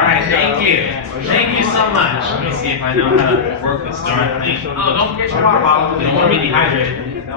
right, thank you. Thank you so much. Let me see if I know how to work this darn thing. Oh, don't forget your water bottle. We don't want to be dehydrated.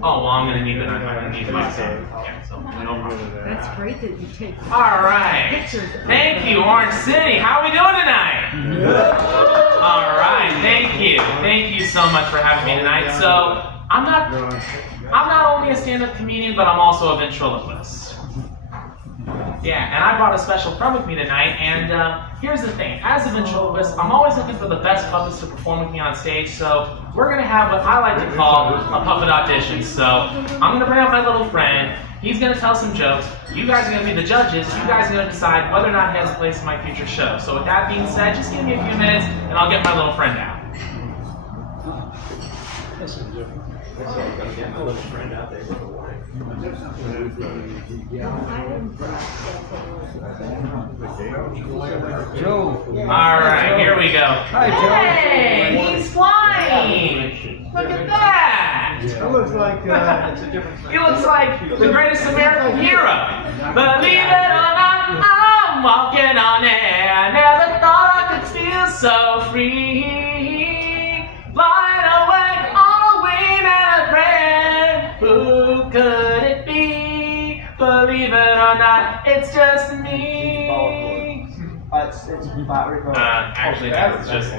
Oh, well, I'm going to need that. I'm going to need my yeah, so no problem. That's great that you take all right. pictures. Thank you, Orange City. How are we doing tonight? All right. Thank you. Thank you so much for having me tonight. So, I'm not only a stand-up comedian, but I'm also a ventriloquist. Yeah, and I brought a special friend with me tonight, and here's the thing. As a ventriloquist, I'm always looking for the best puppets to perform with me on stage, so we're going to have what I like to call a puppet audition. So I'm going to bring out my little friend. He's going to tell some jokes. You guys are going to be the judges. You guys are going to decide whether or not he has a place in my future show. So with that being said, just give me a few minutes, and I'll get my little friend out. Joe. All right, here we go. Hi, Joe. Hey, he's flying. Look at that. It looks like He looks like the greatest American hero. Believe it or not, I'm walking on air. I never thought I could feel so free. Flying away on a wing and a prayer. Who could it be? Believe it or not, it's just me. It's battery powered. Actually, that's just me.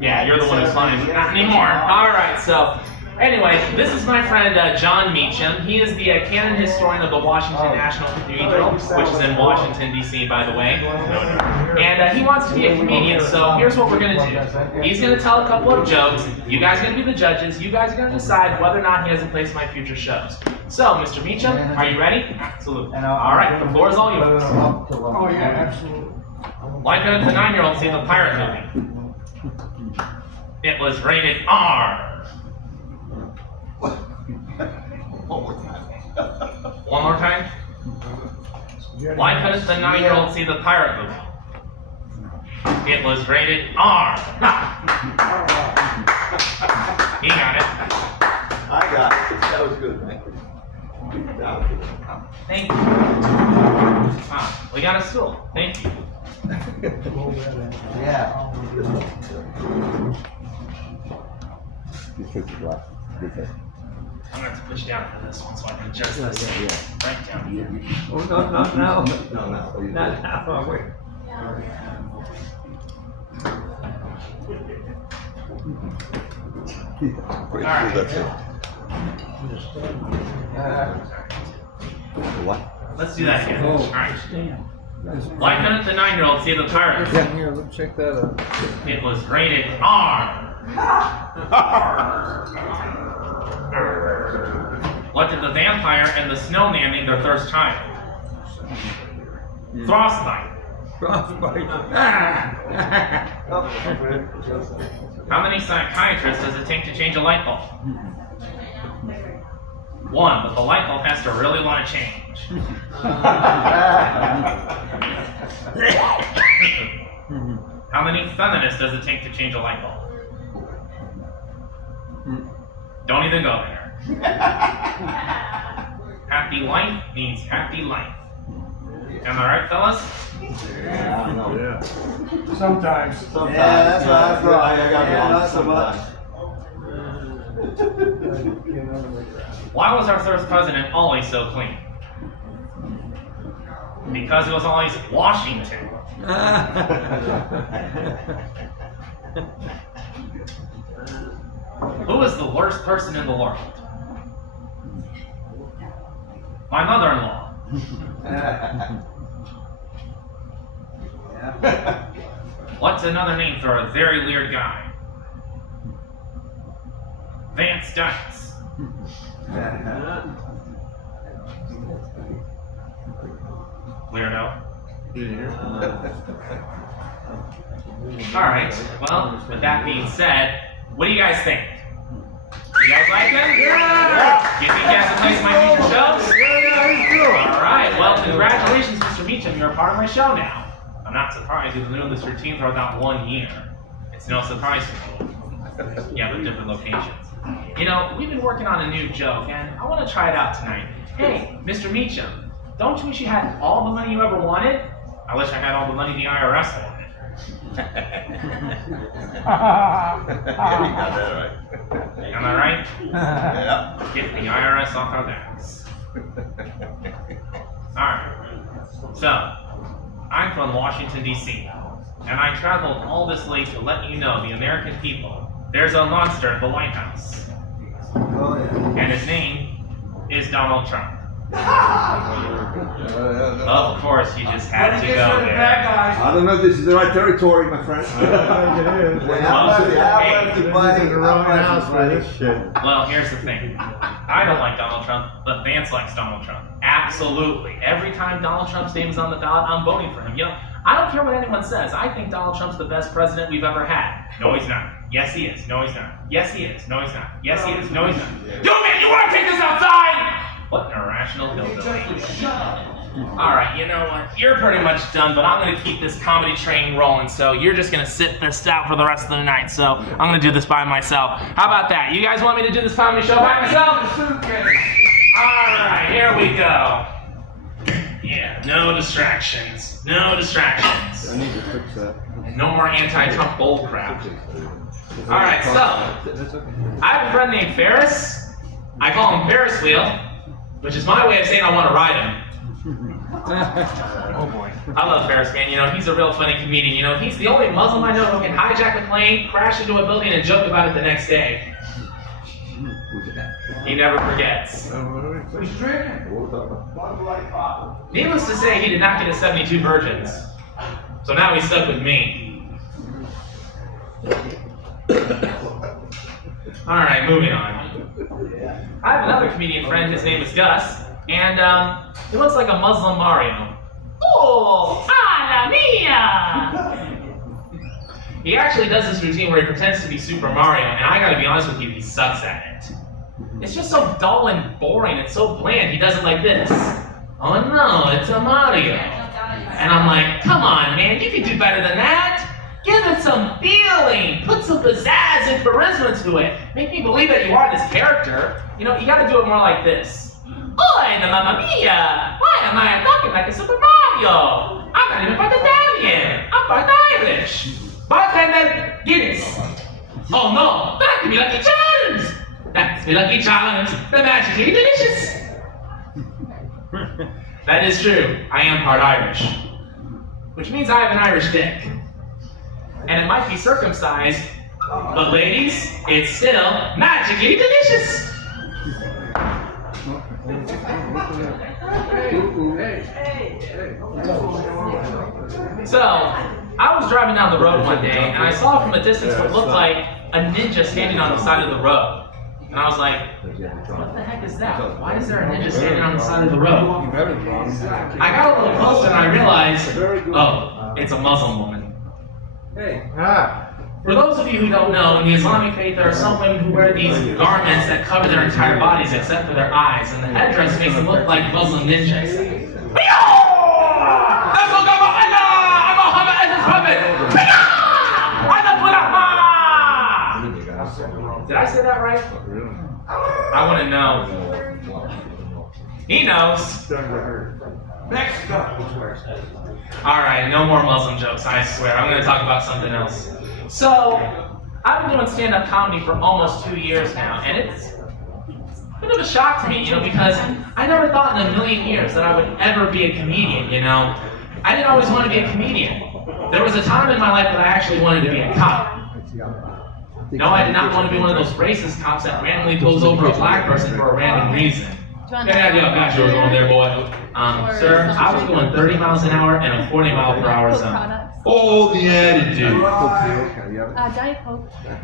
Yeah, you're the one who's flying. Not anymore. All right, so anyway, this is my friend John Meacham. He is the canon historian of the Washington National Cathedral, which is in Washington, D.C., by the way. And he wants to be a comedian, so here's what we're going to do. He's going to tell a couple of jokes. You guys are going to be the judges. You guys are going to decide whether or not he has a place in my future shows. So, Mr. Meacham, are you ready? Absolutely. All right, the floor is all yours. Oh yeah, absolutely. Why couldn't the 9-year-old see the pirate movie? It was rated R. One more time. Why couldn't the 9-year-old see the pirate movie? It was rated R. He got it. I got it. That was good, man. Thank you. We got a stool. Thank you. Yeah. I'm going to have to push down for this one so I can adjust this right down here. Oh, no. No. Not now. Wait. All right. What? Let's do that again. Oh. All right. Why couldn't the 9-year-old see the pirate? Here, let's check that out. It was rated R. What did the vampire and the snowman name their first child? Frostbite. Frostbite. How many psychiatrists does it take to change a light bulb? One, but the light bulb has to really want to change. How many feminists does it take to change a light bulb? Don't even go there. Happy life means happy life. Am I right, fellas? Yeah. Sometimes. Yeah, that's right. I got not so much. Why was our first president always so clean? Because it was always Washington. Who is the worst person in the world? My mother-in-law. What's another name for a very weird guy? Vance Dykes. Weirdo. Alright, well, with that being said, what do you guys think? You guys like it? Yeah! Do you think he has a place in my future shows? Yeah, Alright, well, congratulations, Mr. Meacham. You're a part of my show now. I'm not surprised. You've been doing this routine for about 1 year. It's no surprise to me. Yeah, but different locations. You know, we've been working on a new joke, and I want to try it out tonight. Hey, Mr. Meacham, don't you wish you had all the money you ever wanted? I wish I had all the money the IRS wanted. Yeah, you got that right. Am I right? Yeah. Get the IRS off our backs. Alright. So, I'm from Washington, D.C. And I traveled all this way to let you know, the American people, there's a monster at the White House. Oh, yeah. And his name is Donald Trump. Of course, you just had to go there. I don't know if this is the right territory, my friend. Well, here's the thing. I don't like Donald Trump, but Vance likes Donald Trump. Absolutely. Every time Donald Trump's name is on the ballot, I'm voting for him. You know, I don't care what anyone says. I think Donald Trump's the best president we've ever had. No, he's not. Yes, he is. No, he's not. Yes, he is. No, he's not. Yes, he is. No, he's not. Yo, man, you want to take this outside? What an irrational hillbilly. Alright, you know what? You're pretty much done, but I'm going to keep this comedy train rolling, so you're just going to sit this out for the rest of the night, so I'm going to do this by myself. How about that? You guys want me to do this comedy show by myself? Alright, here we go. Yeah, no distractions. No distractions. I need to fix that. And no more anti-Trump bull crap. Alright, so, I have a friend named Ferris. I call him Ferris Wheel, which is my way of saying I want to ride him. Oh boy. I love Ferris, man. You know, he's a real funny comedian. You know, he's the only Muslim I know who can hijack a plane, crash into a building, and joke about it the next day. He never forgets. Who's drinking? Needless to say, he did not get his 72 virgins. So now he's stuck with me. Alright, moving on. I have another comedian friend, his name is Gus, and he looks like a Muslim Mario. Oh, ala mia! He actually does this routine where he pretends to be Super Mario, and I gotta be honest with you, he sucks at it. It's just so dull and boring, it's so bland, he does it like this. Oh no, it's a Mario. And I'm like, come on man, you can do better than that. Give it some feeling, put some pizzazz and charisma to it. Make me believe that you are this character. You know, you gotta do it more like this. Oi, the mamma mia! Why am I talking like a Super Mario? I'm not even part Italian. I'm part Irish. Bartender, Guinness. Oh no, that's me lucky challenge. That's me lucky challenge. The match is really delicious. That is true. I am part Irish, which means I have an Irish dick. And it might be circumcised, but ladies, it's still magically delicious. So, I was driving down the road one day, and I saw from a distance what looked like a ninja standing on the side of the road. And I was like, what the heck is that? Why is there a ninja standing on the side of the road? I got a little closer and I realized, oh, it's a Muslim woman. For those of you who don't know, in the Islamic faith, there are some women who wear these garments that cover their entire bodies except for their eyes, and the headdress makes them look like Muslim ninjas. Did I say that right? I want to know. He knows. Next up. Alright, no more Muslim jokes, I swear. I'm going to talk about something else. So, I've been doing stand-up comedy for almost 2 years now, and it's a bit of a shock to me, you know, because I never thought in a million years that I would ever be a comedian, you know. I didn't always want to be a comedian. There was a time in my life that I actually wanted to be a cop. No, I did not want to be one of those racist cops that randomly pulls over a black person for a random reason. Yeah, gosh, you were going there, boy. Sir, I was going 30 miles an hour in a 40 mile per hour zone. Oh, the attitude.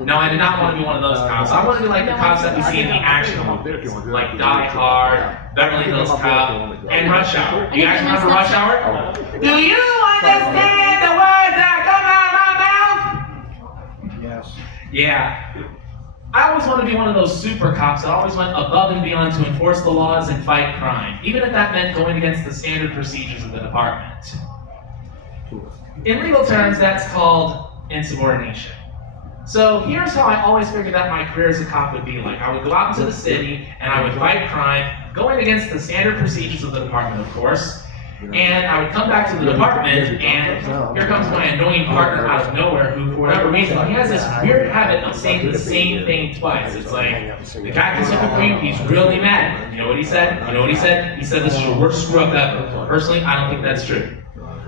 No, I did not want to be one of those cops. I wanted to be like the cops that we see in the action movies, like Die Hard, Beverly Hills Cop, and Rush Hour. You guys remember Rush Hour? Do you understand the words that come out of my mouth? Yes. Yeah. I always wanted to be one of those super cops that always went above and beyond to enforce the laws and fight crime, even if that meant going against the standard procedures of the department. In legal terms, that's called insubordination. So here's how I always figured that my career as a cop would be like. I would go out into the city and I would fight crime, going against the standard procedures of the department, of course. And I would come back to the department, and here comes my annoying partner out of nowhere, who, for whatever reason, he has this weird habit of saying the same thing twice. It's like, the captain's looking for you, he's really mad. You know what he said? You know what he said? He said this is the worst screw up ever. Personally, I don't think that's true.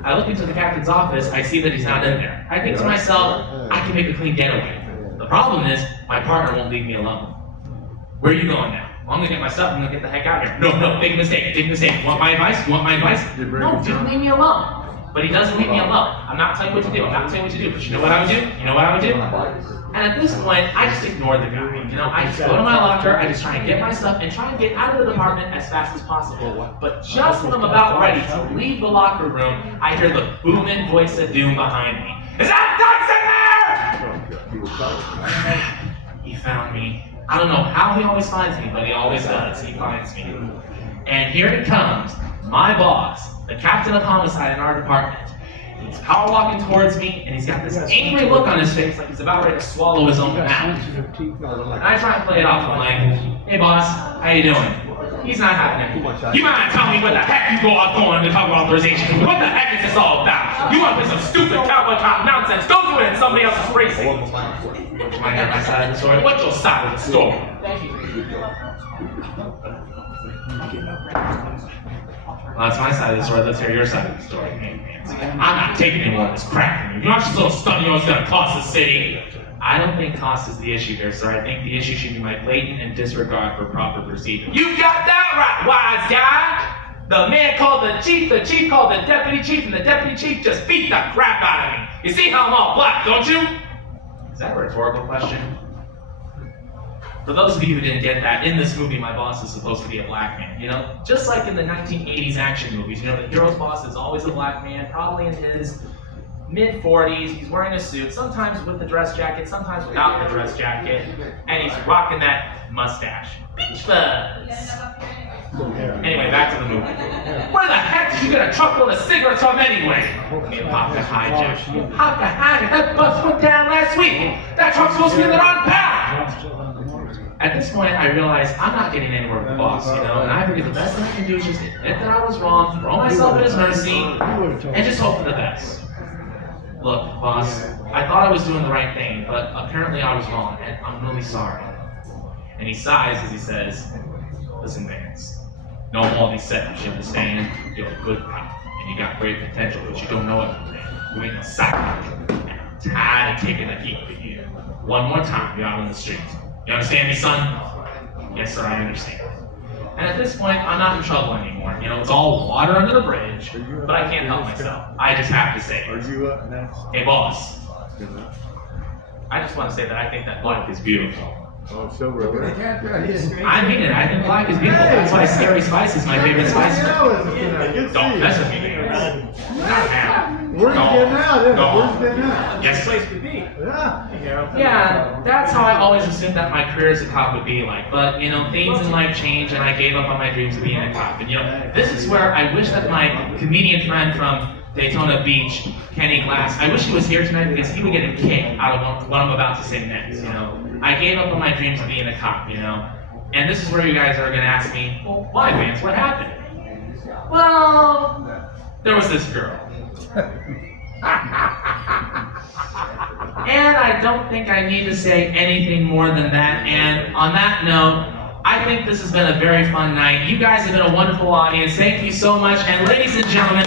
I look into the captain's office, I see that he's not in there. I think to myself, I can make a clean getaway. The problem is, my partner won't leave me alone. Where are you going now? Well, I'm gonna get my stuff, I'm gonna get the heck out of here. No, big mistake. You want my advice? You want my advice? No, dude, leave me alone. But he doesn't leave me alone. I'm not telling you what to do, but you know what I would do? You know what I would do? And at this point, I just ignored the guy. You know, I just go to my locker, I just try and get my stuff and try and get out of the department as fast as possible. But just when I'm about ready to leave the locker room, I hear the booming voice of doom behind me. Is that Dykes in there? He found me. I don't know how he always finds me, but he always does. He finds me. And here it comes, my boss, the captain of homicide in our department. He's power walking towards me, and he's got this angry look on his face like he's about ready to swallow his own mouth. And I try and play it off. I'm like, hey boss, how you doing? He's not having it. You might tell me what the heck you go off going to cover authorization. What the heck is this all about? You want to play some stupid cowboy cop nonsense? Don't do it in somebody else's racing. You might hear my side of the story. What's your side of the story? Thank you. Well, that's my side of the story. Let's hear your side of the story. I'm not taking any more of this crap from you. You're not just a little stunt you know it's going to cost the city. I don't think cost is the issue here, sir. I think the issue should be my blatant and disregard for proper procedure. You got that right, wise guy! The man called the chief called the deputy chief, and the deputy chief just beat the crap out of me. You see how I'm all black, don't you? Is that a rhetorical question? For those of you who didn't get that, in this movie, my boss is supposed to be a black man. You know, just like in the 1980s action movies, you know, the hero's boss is always a black man, probably in his mid-40s, he's wearing a suit, sometimes with the dress jacket, sometimes without the dress jacket, and he's rocking that mustache. Beach fuzz! Anyway, back to the movie. Where the heck did you get a truckload of cigarettes from anyway? Me and Pop got hijacked. Pop got hijacked? That bus went down last week! That truck's supposed to be in the wrong path! At this point, I realized I'm not getting anywhere with the boss, you know, and I figured the best thing I can do is just admit that I was wrong, throw myself at his mercy, and just hope for the best. Look, boss, I thought I was doing the right thing, but apparently I was wrong, and I'm really sorry. And he sighs as he says, listen, Vance, no all these setups you understand. You're a good cop, and you got great potential, but you don't know everything. You ain't no psycho, and I'm tired of taking the heat for you. One more time, you're out on the streets. You understand me, son? Yes, sir, I understand. And at this point, I'm not in trouble anymore. You know, it's all water under the bridge, but I can't help myself. I just have to say it. Hey, boss. I just want to say that I think that black is beautiful. Oh, so really? I mean it. I think black is beautiful. That's why Scary Spice is my favorite spice. Don't mess with me, man. Not now. Where's getting out, isn't it? Where's getting out? Yes, Place to be. yeah, that's how I always assumed that my career as a cop would be like. But, you know, things in life change, and I gave up on my dreams of being a cop. And, you know, this is where I wish that my comedian friend from Daytona Beach, Kenny Glass, I wish he was here tonight because he would get a kick out of what I'm about to say next, you know. I gave up on my dreams of being a cop, you know. And this is where you guys are going to ask me, well, why, Vance? What happened? Well, there was this girl. And I don't think I need to say anything more than that. And on that note, I think this has been a very fun night. You guys have been a wonderful audience. Thank you so much. And ladies and gentlemen,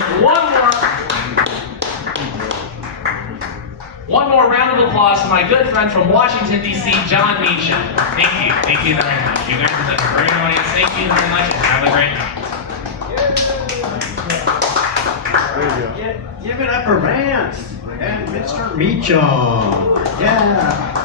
one more round of applause for my good friend from Washington, D.C., John Meacham. Thank you. Thank you very much. You guys have been a great audience. Thank you very much, and have a great night. Give it up for Vance and Mr. Meacham. Yeah.